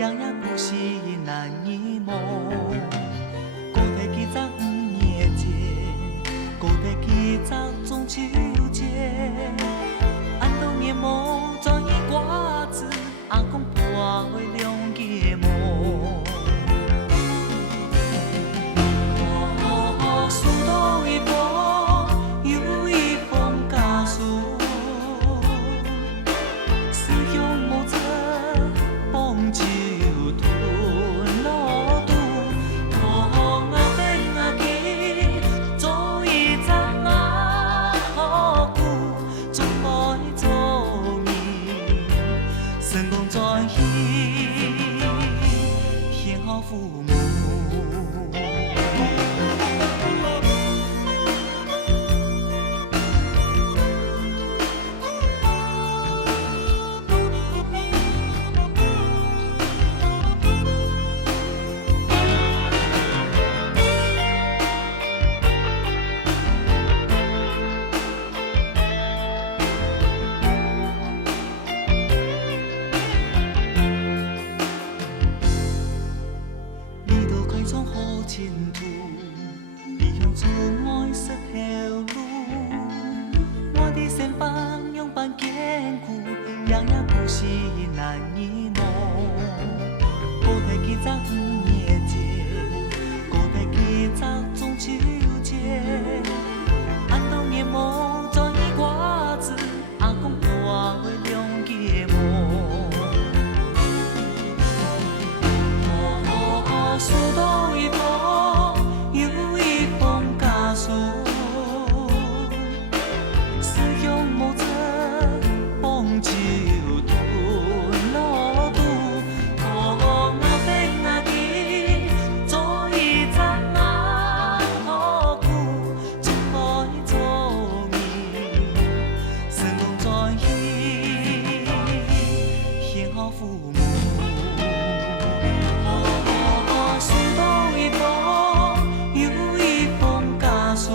样样故事难遗忘。古地记载五年节，古地记载中秋节。俺当年梦在瓜子，阿公破开两个梦。树头一风，又一风加树。思乡无策，放酒吞落肚。痛啊悲啊悲，做一场啊好故，总爱做你，成功在起，显好父母。闯好前途，理想出愛識條路。我的身旁樣般堅固，樣樣故事難遺忘。古地記載五年節，古地記載中秋節。俺當年夢在瓜子，阿公破開兩個夢。樹頭一風，又一風加樹。思鄉無策，放酒吞落肚。痛啊悲啊悲，做一場啊好故，總愛做你，成功在起，顯好父母。樹頭一風，又一風加樹。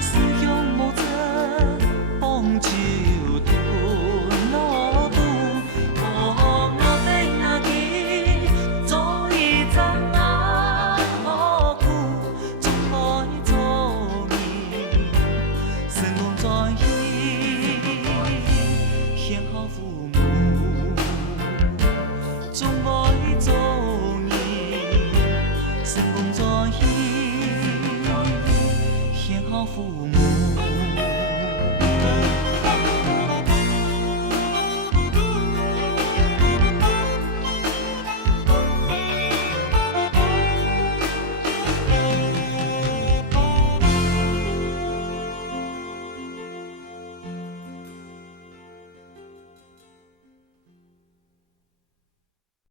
思鄉無策，放酒吞落肚。痛啊悲啊悲，做一場啊好故，總愛做你，成功在起，顯好父母。總愛做你，成功在起，顯好父母。